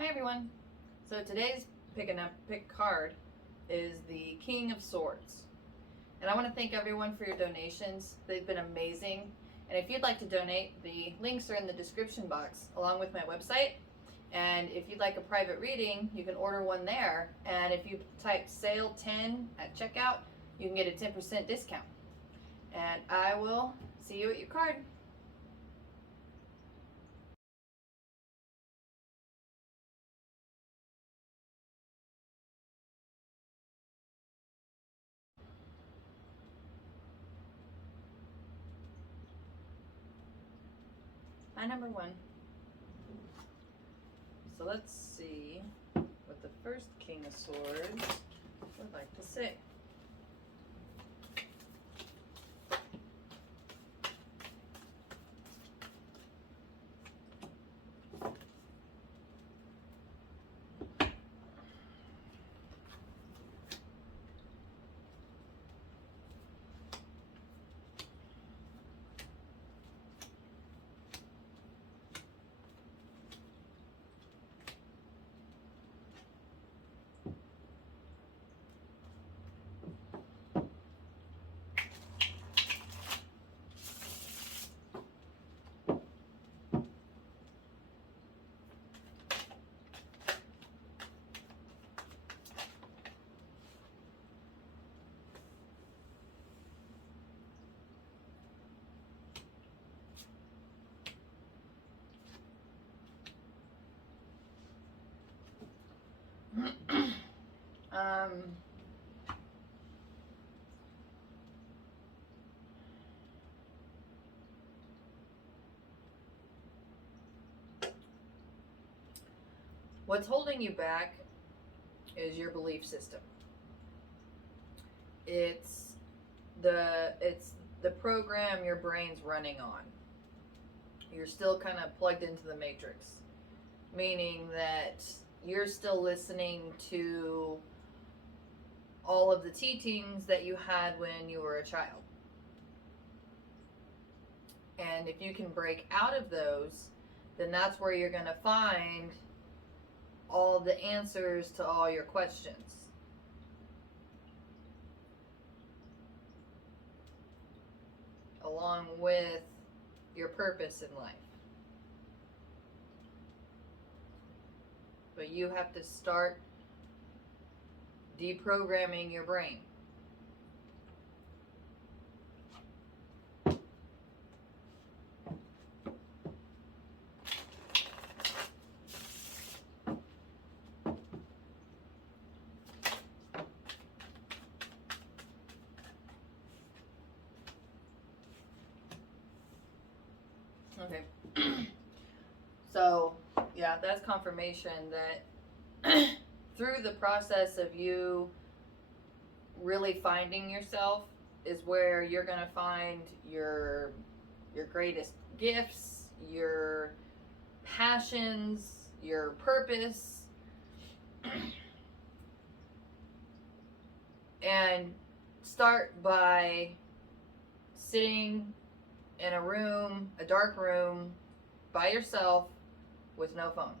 Hi everyone. So today's pick card is the King of Swords. And I want to thank everyone for your donations. They've been amazing. And if you'd like to donate, the links are in the description box along with my website. And if you'd like a private reading, you can order one there. And if you type sale 10 at checkout, you can get a 10% discount. And I will see you at your card. My number one. So let's see what the first King of Swords would like to say. What's holding you back is your belief system. It's the program your brain's running on. You're still kind of plugged into the matrix, meaning that you're still listening to all of the teachings that you had when you were a child. And if you can break out of those, then that's where you're going to find all the answers to all your questions. Along with your purpose in life. But you have to start deprogramming your brain. Okay. So, yeah, that's confirmation that through the process of you really finding yourself is where you're going to find your greatest gifts, your passions, your purpose. And start by sitting in a room, a dark room, by yourself with no phone.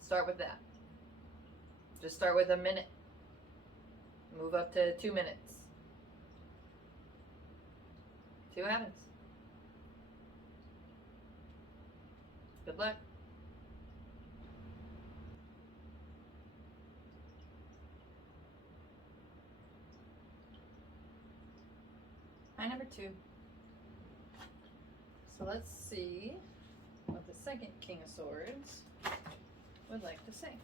Start with that. Just start with a minute. Move up to 2 minutes. See what happens. Good luck. My number 2. So let's see what the second King of Swords would like to say.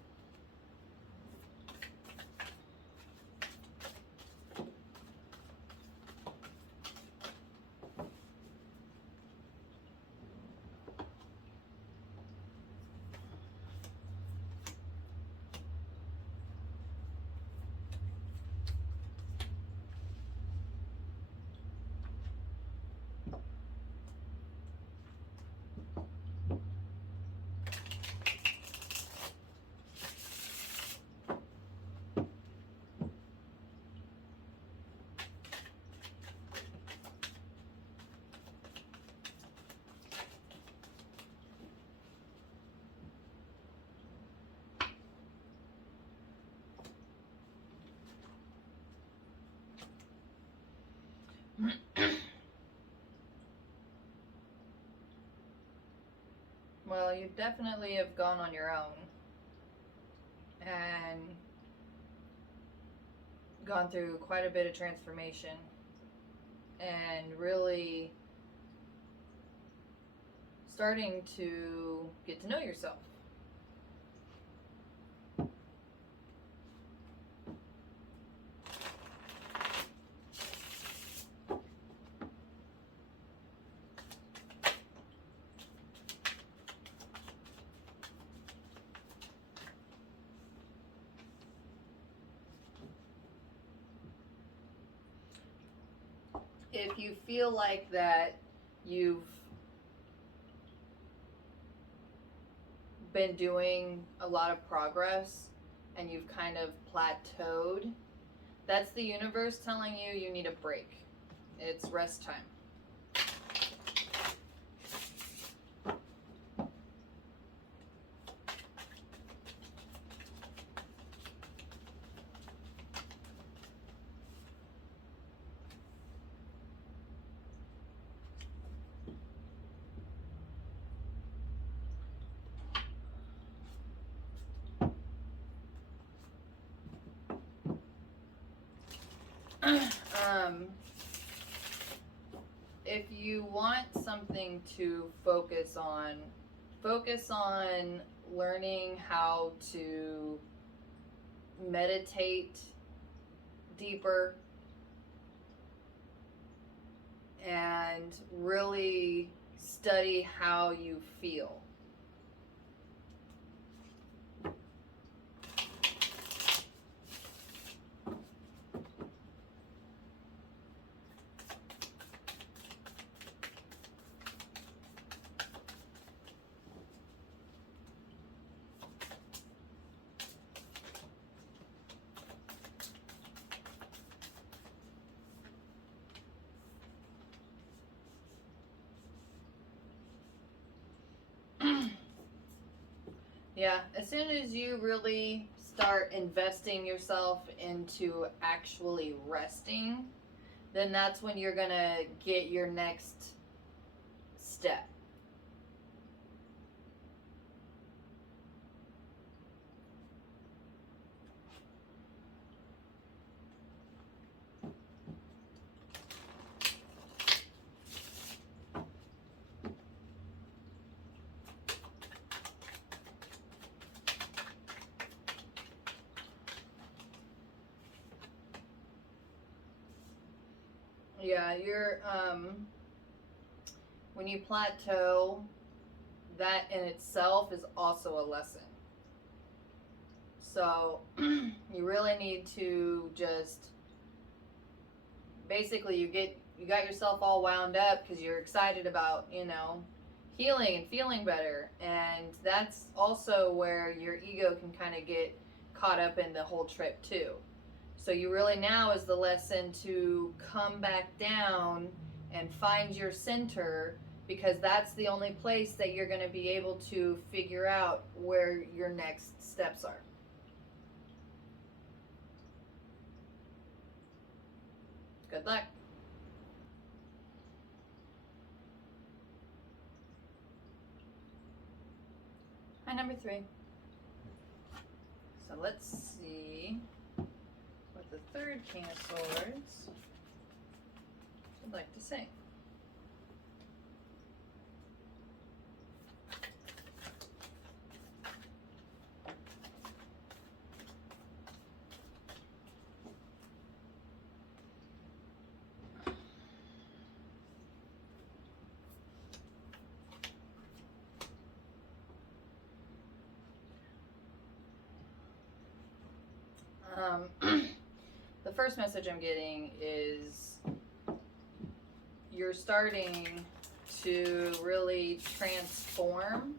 Well, you definitely have gone on your own and gone through quite a bit of transformation and really starting to get to know yourself. If you feel like that you've been doing a lot of progress and you've kind of plateaued, that's the universe telling you you need a break. It's rest time. If you want something to focus on learning how to meditate deeper and really study how you feel. Yeah, as soon as you really start investing yourself into actually resting, then that's when you're gonna get your next step. Yeah, you're when you plateau, that in itself is also a lesson. So you really need to just basically you got yourself all wound up because you're excited about, healing and feeling better, and that's also where your ego can kind of get caught up in the whole trip too. So you really now is the lesson to come back down and find your center, because that's the only place that you're going to be able to figure out where your next steps are. Good luck. Hi, number 3. So let's see what the third King of Swords would like to say. The first message I'm getting is you're starting to really transform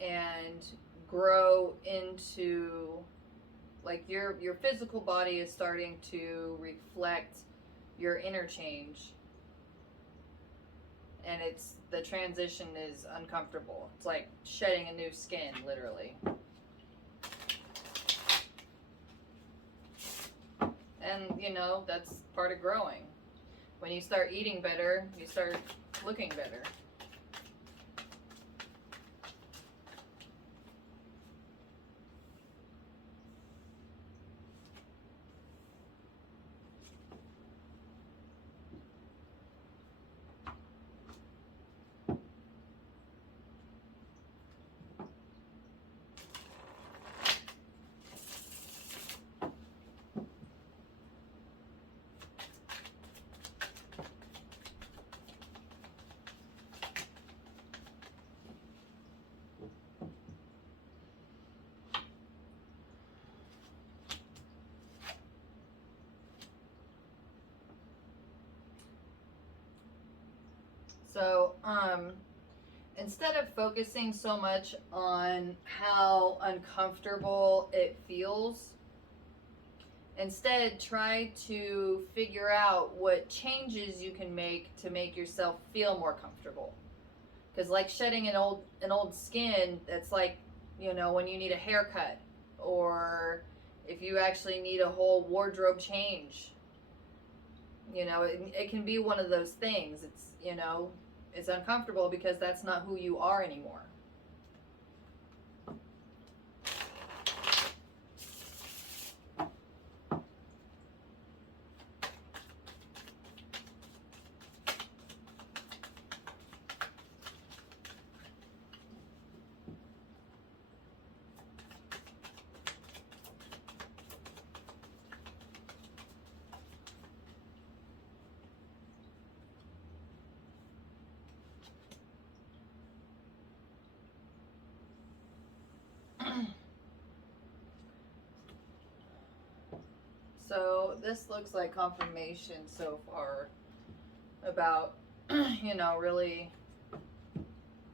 and grow into, like, your physical body is starting to reflect your inner change, and the transition is uncomfortable. It's like shedding a new skin, literally. And that's part of growing. When you start eating better, you start looking better. So, instead of focusing so much on how uncomfortable it feels, instead try to figure out what changes you can make to make yourself feel more comfortable. Because like shedding an old skin, that's like, you know, when you need a haircut, or if you actually need a whole wardrobe change. You know, it can be one of those things. It's, you know, it's uncomfortable because that's not who you are anymore. So this looks like confirmation so far about, you know, really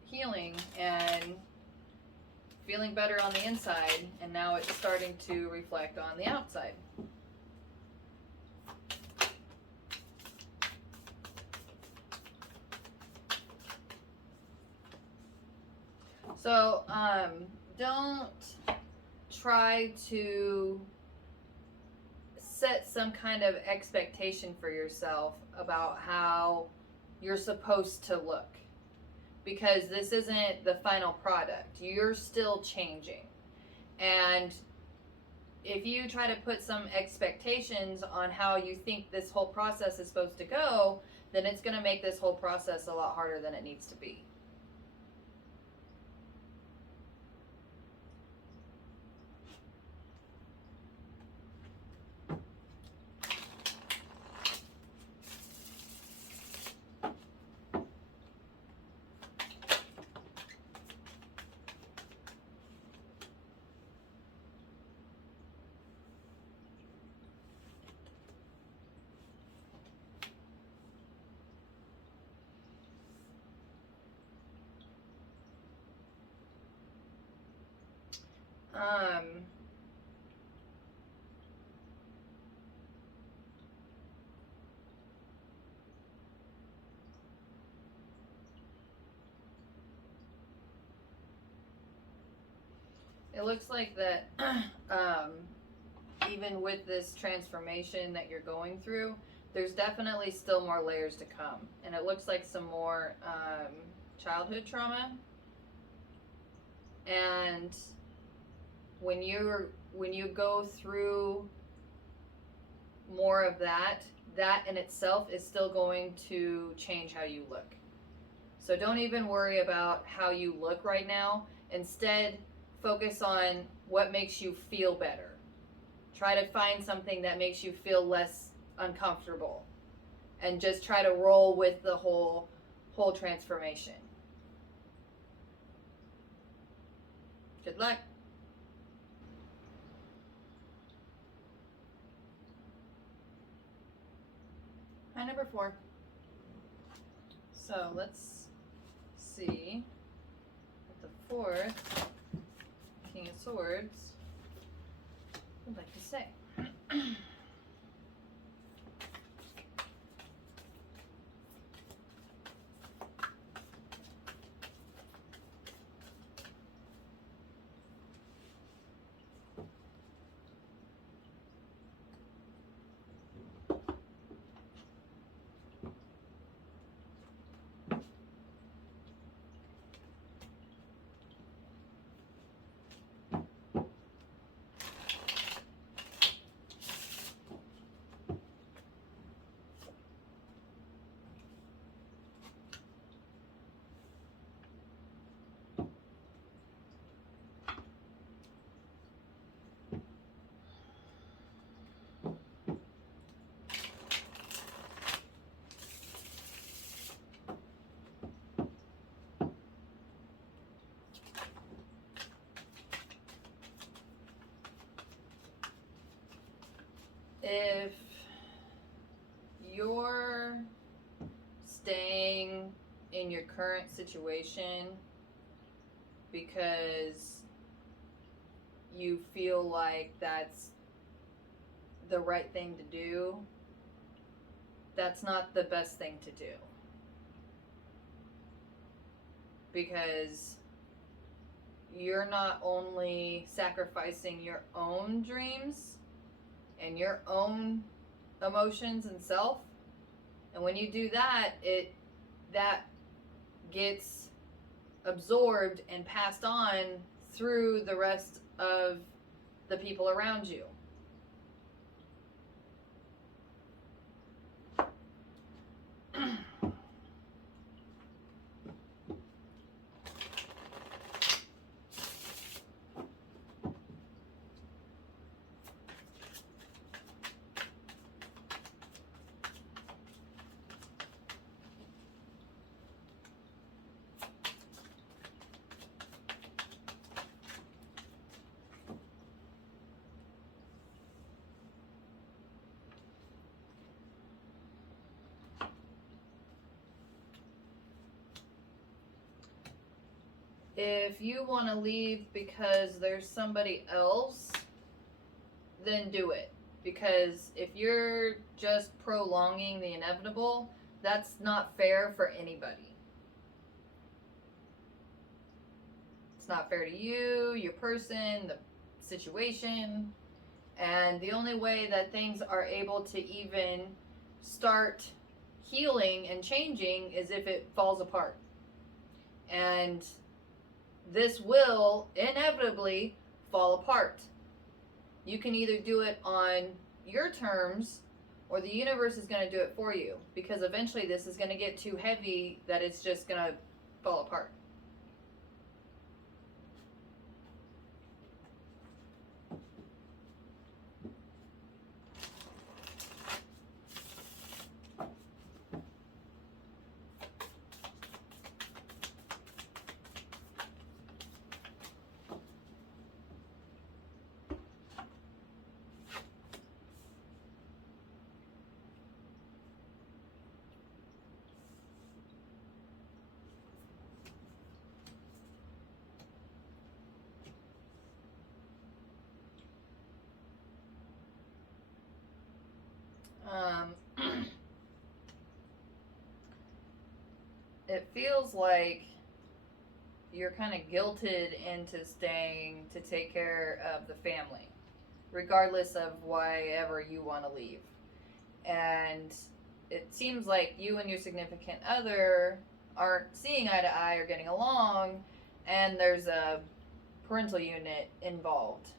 healing and feeling better on the inside, and now it's starting to reflect on the outside. So don't try to set some kind of expectation for yourself about how you're supposed to look, because this isn't the final product. You're still changing. And if you try to put some expectations on how you think this whole process is supposed to go, then it's going to make this whole process a lot harder than it needs to be. It looks like that even with this transformation that you're going through, there's definitely still more layers to come. And it looks like some more childhood trauma. And when you go through more of that, that in itself is still going to change how you look. So don't even worry about how you look right now. Instead, focus on what makes you feel better. Try to find something that makes you feel less uncomfortable, and just try to roll with the whole transformation. Good luck. Hi, number 4. So let's see what the 4th King of Swords would like to say. you're staying in your current situation because you feel like that's the right thing to do, that's not the best thing to do. Because you're not only sacrificing your own dreams and your own emotions and self, and when you do that, that gets absorbed and passed on through the rest of the people around you. If you want to leave because there's somebody else, then do it. Because if you're just prolonging the inevitable, that's not fair for anybody. It's not fair to you, your person, the situation. And the only way that things are able to even start healing and changing is if it falls apart. And this will inevitably fall apart. You can either do it on your terms or the universe is going to do it for you, because eventually this is going to get too heavy that it's just going to fall apart. It feels like you're kind of guilted into staying to take care of the family, regardless of why ever you want to leave. And it seems like you and your significant other aren't seeing eye to eye or getting along, and there's a parental unit involved.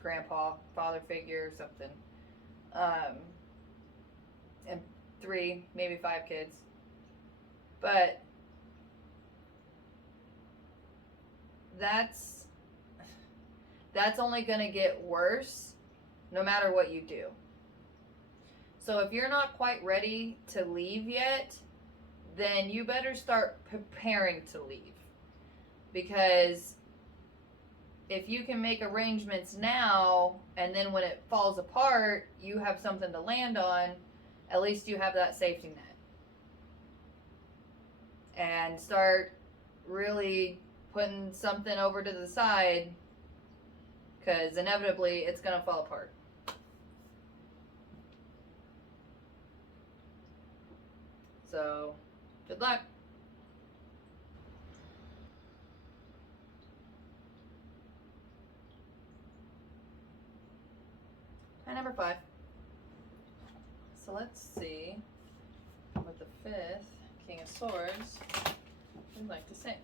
Grandpa, father figure, something. And 3, maybe 5 kids. But that's only going to get worse no matter what you do. So if you're not quite ready to leave yet, then you better start preparing to leave. Because if you can make arrangements now, and then when it falls apart, you have something to land on, at least you have that safety net. And start really putting something over to the side, because inevitably it's going to fall apart. So, good luck. And number 5. So let's see what the 5th King of Swords would like to say.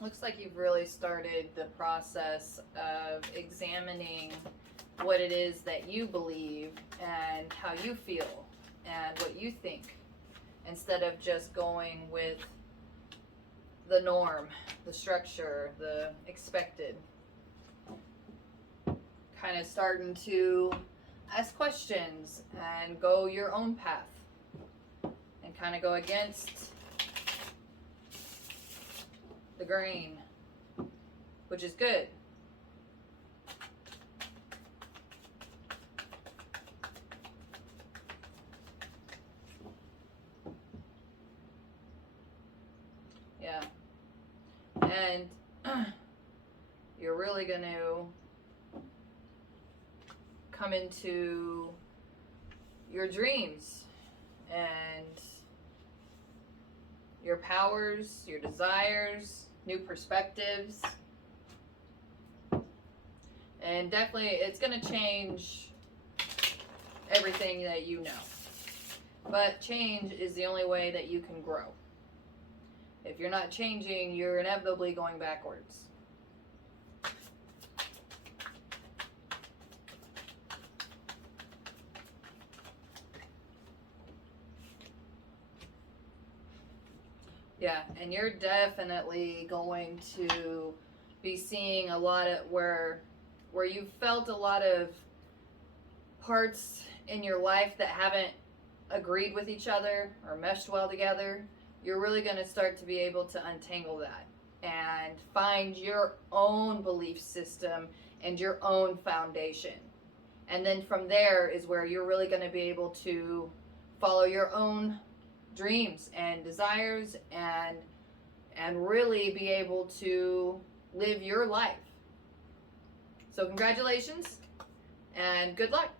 Looks like you've really started the process of examining what it is that you believe and how you feel and what you think, instead of just going with the norm, the structure, the expected. Kind of starting to ask questions and go your own path and kind of go against the grain, which is good. Yeah. And you're really going to come into your dreams and your powers, your desires, new perspectives. And definitely it's going to change everything that you know. But change is the only way that you can grow. If you're not changing, you're inevitably going backwards. Yeah, and you're definitely going to be seeing a lot of where you felt a lot of parts in your life that haven't agreed with each other or meshed well together. You're really going to start to be able to untangle that and find your own belief system and your own foundation. And then from there is where you're really going to be able to follow your own dreams and desires and really be able to live your life. So congratulations and good luck.